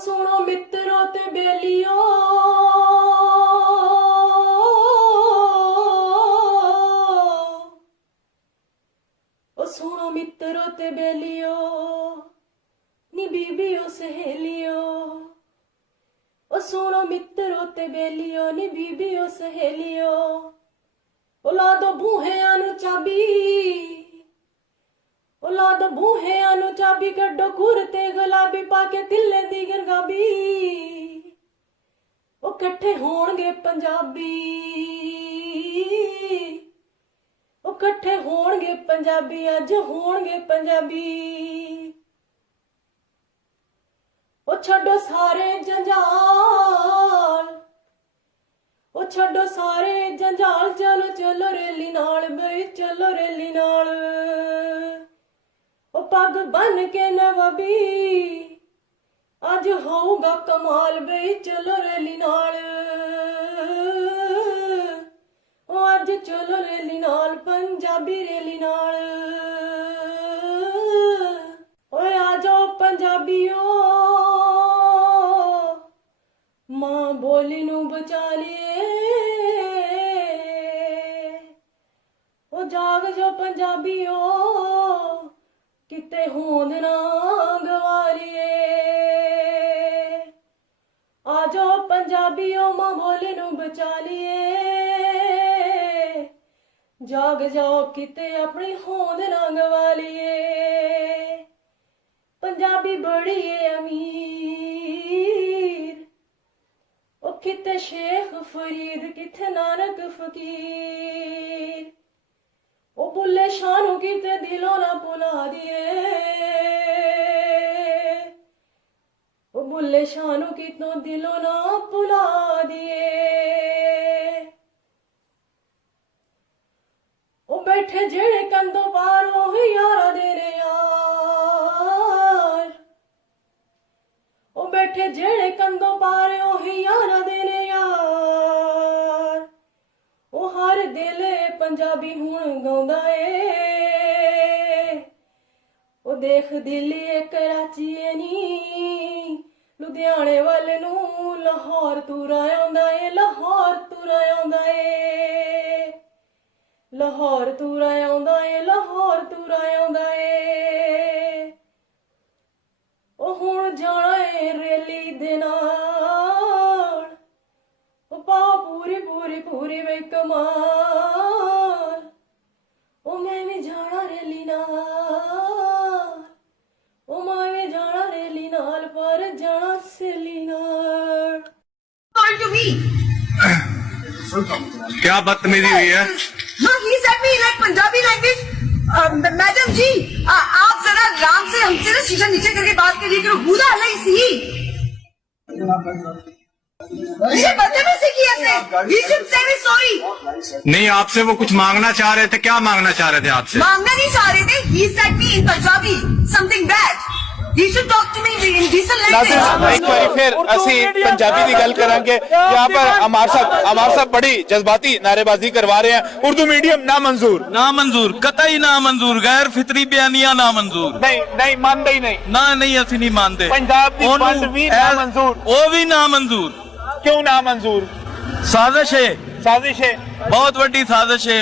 सुनो मित्रों ते बेलियो सुनो मित्रों ते बेलियो नी बीबियो सहेलियो सुनो मित्रों ते बेलियो नी बीबियो सहेलियो ला दो बूहियां नू चाबी ला दो बूहियां नू चाबी कड्डो कुरते गुलाबी पाके तिल्ले दी गरगाबी कट्ठे होणगे पंजाबी कट्ठे होणगे पंजाबी अज होणगे पंजाबी छड्डो सारे जंजाल छड्डो सारे जंजाल चलो चलो रेली नाल बई चलो रेली नाल पग बन के नवाबी अज होऊगा कमाल बई चलो रेली नाल अज चलो रेली नाल पंजाबी रेली नाल ओए आ जाओ पंजाबियो मां बोली नू बचा लिए ओ जाग जो पंजाबियो किते होंद ना गवारिए आ जाओ पंजाबियो मां बोली नू बचा लिए जाग जाओ किते अपनी होंद ना गवा लिए पंजाबी बड़ी है अमीर ओ किते शेख फरीद किथे नानक फकीर ओ बुल्ले शानू किते दिलों ना भुला दिए ओ बुल्ले शानू कितों दिलों ना भुला दिए ओ बैठे जेड़े कंधों पार ओ यारा देने यार ओ बैठे जेड़े कंधों पार ओ यारा देने यार ओ हर दिल पंजाबी हुण गाउंदा ए ओ देख दिल्ली कराची ए नी लुधियाने वाले नू लाहौर तुरा आउंदा ए लाहौर तुरा आउंदा ए लाहौर तुरा आउंदा ए लाहौर तुरा आउंदा ए ओ हुण जाना ए रेली दे नाल ओ पा पूरी पूरी पूरी वे कमाल ओ मैं भी जाना रेली नाल ओ मैं भी जाना रेली नाल पर जाना सेली नाल क्या बदतमीजी हुई है? No, he said me like Punjabi language. Madam ji आप जरा आराम से हमसे ना शीशा नीचे करके बात करिए करो बुरा नहीं सी ये बदतमीजी की आपने he should say me sorry नहीं, आपसे वो कुछ मांगना चाह रहे थे। क्या मांगना चाह रहे थे आपसे? मांगना नहीं चाह रहे थे he said me in Punjabi something bad he should talk to me in decent language एक बार फिर ਅਸੀਂ पंजाबी की गल करांगे। यहाँ पर अमार साहब बड़ी जज्बाती नारेबाजी करवा रहे हैं। उर्दू मीडियम ना मंजूर कतई ना मंजूर गैर फितरी बयानियां ना मंजूर नहीं मानते ही नहीं नहीं असि नहीं मानते पंजाब दी वंड भी ना मंजूर वो भी ना मंजूर क्यों ना मंजूर साजिश है बहुत वड्डी साजिश है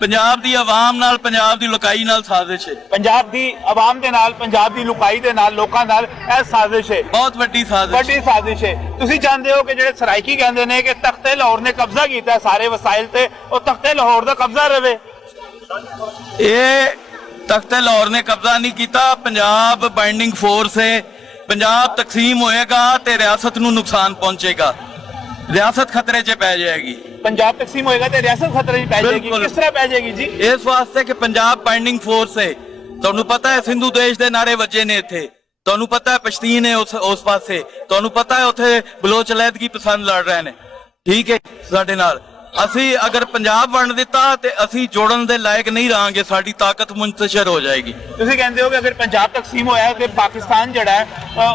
पंजाब दी आवाम नाल पंजाब दी लुकाई नाल साजिश है पंजाब दी आवाम दे नाल पंजाब दी लुकाई दे नाल लोकां नाल ਇਹ ਸਾਜ਼ਿਸ਼ है बहुत वड्डी साजिश है ਤੁਸੀਂ ਜਾਣਦੇ ਹੋ ਕਿ ਜਿਹੜੇ ਸਰਾਇਕੀ ਕਹਿੰਦੇ ਨੇ ਕਿ ਤਖਤੇ ਲਾਹੌਰ ਨੇ ਕਬਜ਼ਾ ਕੀਤਾ ਸਾਰੇ ਵਸਾਇਲ ਤੇ ਉਹ ਤਖਤੇ ਲਾਹੌਰ ਦਾ ਕਬਜ਼ਾ ਰਵੇ ਇਹ ਤਖਤੇ ਲਾਹੌਰ ਨੇ ਕਬਜ਼ਾ ਨਹੀਂ ਕੀਤਾ पंजाब बाइंडिंग फोर्स है पंजाब तकसीम होएगा ते रियासत नू नुकसान पहुंचेगा रियासत खतरे च पै जाएगी पंजाब तकसीम होएगा ते रियासत खतरे च पै जाएगी किस तरह पै जाएगी जी इस वास्ते कि पंजाब बाइंडिंग फोर्स है ਤੁਹਾਨੂੰ ਪਤਾ ਹੈ ਸਿੰਧੂ ਦੇਸ਼ ਦੇ ਨਾਰੇ ਵੱਜੇ ਨੇ ਇੱਥੇ ਤੁਹਾਨੂੰ ਪਤਾ ਹੈ ਪਸ਼ਤੀਨ ਹੈ ਉਸ ਪਾਸੇ ਤੁਹਾਨੂੰ ਪਤਾ ਹੈ ਉੱਥੇ ਬਲੋਚ ਲਹਿਦਗੀ ਪਸੰਦ ਲੜ ਰਹੇ ਨੇ ਠੀਕ ਹੈ ਸਾਡੇ ਨਾਲ ਅਸੀਂ ਅਗਰ ਪੰਜਾਬ ਵੰਡ ਦਿੱਤਾ ਤੇ ਅਸੀਂ ਜੋੜਨ ਦੇ ਲਾਇਕ ਨਹੀਂ ਰਹਾਂਗੇ ਸਾਡੀ ਤਾਕਤ ਮੁੰਤਸ਼ਰ ਹੋ ਜਾਏਗੀ ਤੁਸੀਂ ਕਹਿੰਦੇ ਹੋ ਕਿ ਅਗਰ ਪੰਜਾਬ ਤਕਸੀਮ ਹੋਇਆ ਤੇ ਪਾਕਿਸਤਾਨ ਜਿਹੜਾ ਹੈ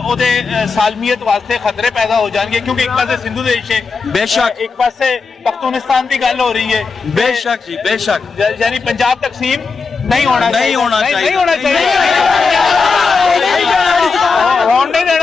ਉਹਦੇ ਸਾਲਮੀਅਤ ਵਾਸਤੇ ਖਤਰੇ ਪੈਦਾ ਹੋ ਜਾਣਗੇ ਕਿਉਂਕਿ ਇੱਕ ਪਾਸੇ ਸਿੰਧੂ ਦੇਸ਼ ਹੈ ਬੇਸ਼ੱਕ ਇੱਕ ਪਾਸੇ ਪਖਤੂਨਿਸਤਾਨ ਦੀ ਗੱਲ ਹੋ ਰਹੀ ਹੈ बेशक जी बेशक यानी पंजाब तकसीम नहीं होना चाहिए नहीं होना चाहिए होने देना